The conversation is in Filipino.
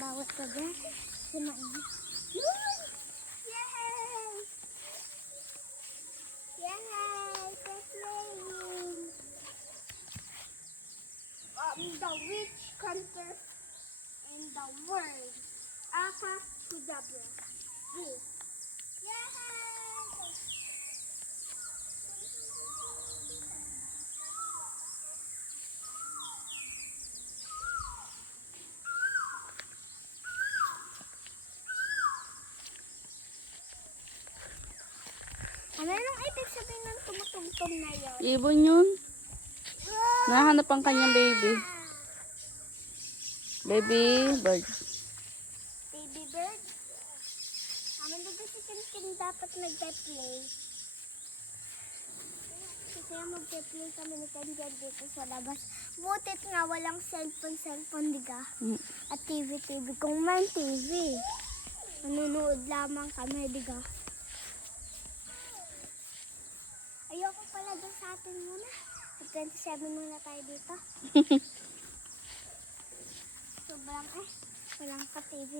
bawat pa dyan. Kasi mainit. Yun! Yay! Yay! It's raining! The witch hunter in the world. Abracadabra. Yay! Ano nang ibig sabihin ng tumutugtog na yun? Ibon yun. Nahanap ang kanyang baby. Baby bird. Baby bird? Hindi kasi Kinkin dapat nagpe-play. Kasi magpe-play kami ni Kinkin dito sa labas. Butit nga walang cellphone, diga? At TV. Kung man TV, manunood lamang kami, diga? Ayoko pala doon sa atin muna. 27 muna tayo dito. Sobrang walang ka TV.